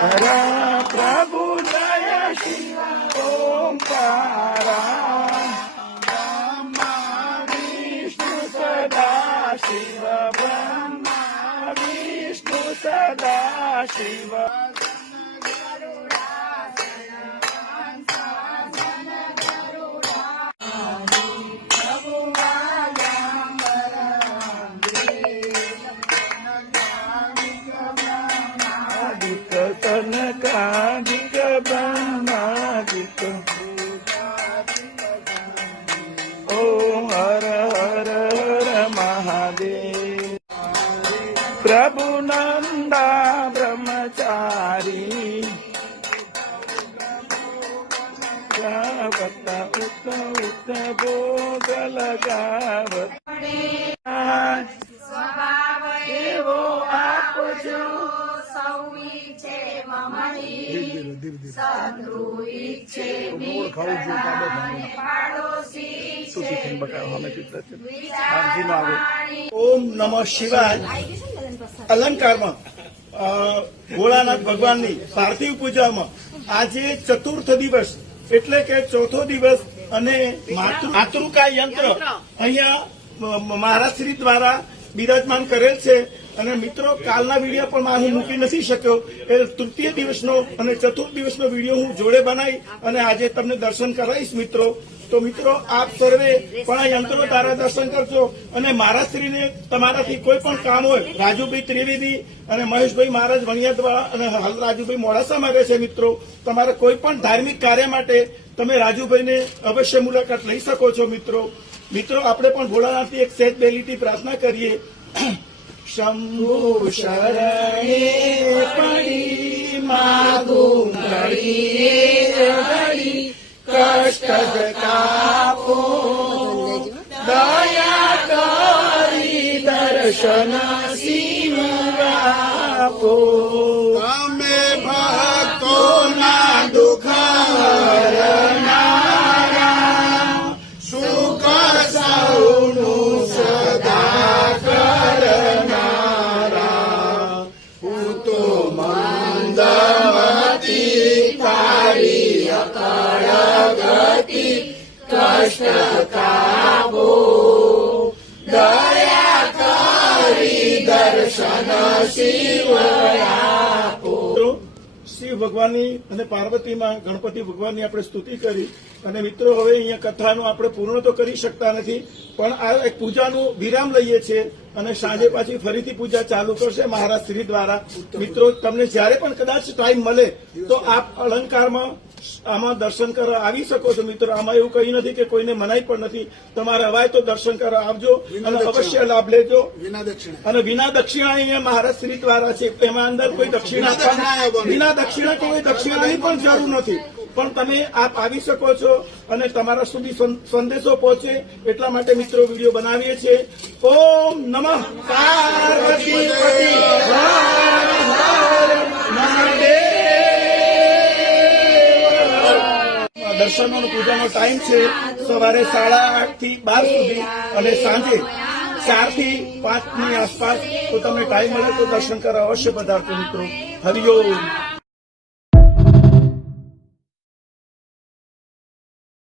प्रभु जय शिव ओंकारा ब्रह्मा विष्णु सदा शिव ब्रह्मा विष्णु सदा शिव कनकादिक ब्रह्मादिक ओम हर हर हर महादेव प्रभु नंदा ब्रह्मचारी गावत उत उत भोग लगावत स्वभाव एवो आपजो ओम नमः शिवाय अलंकार में भोलानाथ भगवान की पार्थिव पूजा में आज चतुर्थ दिवस एटले के चौथो दिवस अने मातृका यंत्र अहींया महाराजश्री द्वारा बिराजमान करेल छे અને મિત્રો કાલના વિડીયો પણ હું મૂકી નથી શક્યો એ તૃતીય દિવસનો અને ચતુર્થ દિવસનો વિડીયો હું જોડે બનાવી અને આજે તમને દર્શન કરાવીશ મિત્રો તો મિત્રો આપ સર્વે પણ આ યંત્રો દ્વારા દર્શન કરજો અને મહારાજશ્રીને તમારાથી કોઈ પણ કામ હોય રાજુભાઈ ત્રિવેદી અને મહેશભાઈ મહારાજ વણિયાદવાળા અને હાલ રાજુભાઈ મોડાસામાં રહે છે મિત્રો તમારે કોઈ પણ ધાર્મિક કાર્ય માટે તમે રાજુભાઈને અવશ્ય મુલાકાત લઈ શકો છો મિત્રો મિત્રો આપણે પણ ભોળાનાથથી એક સહેજ બે લીટી પ્રાર્થના કરીએ शंभु शरणे पड़ी मागू घड़ी घड़ी कष्ट कापो दया करी दर्शन शिवरापो तमे भक्तो ना दुख हरनारा सुख सौनु सदा कष्ट काबो दया करी दर्शन शिवरापो शिव भगवाननी અને પાર્વતીમાં ગણપતિ ભગવાનની આપણે સ્તુતિ કરી અને મિત્રો હવે અહીંયા કથાનું આપણે પૂર્ણ તો કરી શકતા નથી પણ આ એક પૂજાનું વિરામ લઈએ છીએ અને સાંજે પાછી ફરીથી પૂજા ચાલુ કરશે મહારાજ શ્રી દ્વારા મિત્રો તમને જ્યારે પણ કદાચ ટાઈમ મળે તો આપ અલંકારમાં આમાં દર્શન કરવા આવી શકો છો મિત્રો આમાં એવું કંઈ નથી કે કોઈને મનાઈ પણ નથી તમારે હવાય તો દર્શન કરવા આવજો અને અવશ્ય લાભ લેજો અને વિના દક્ષિણા અહીંયા મહારાજ શ્રી દ્વારા છે એમાં અંદર કોઈ દક્ષિણા વિના દક્ષિણા કોઈ દક્ષિણાની પણ જરૂર નથી પણ તમે આપ આવી શકો છો અને તમારા સુધી સંદેશો પહોંચે એટલા માટે મિત્રો વિડીયો બનાવીએ છીએ ઓમ નમઃ પાર્વતી પતિ દર્શનો પૂજાનો ટાઈમ છે સવારે 8:30 થી 12 સુધી અને સાંજે 4 થી 5 ની આસપાસ તો તમને ટાઈમ મળે તો દર્શન કરવા અવશ્ય પધારજો મિત્રો હરિઓમ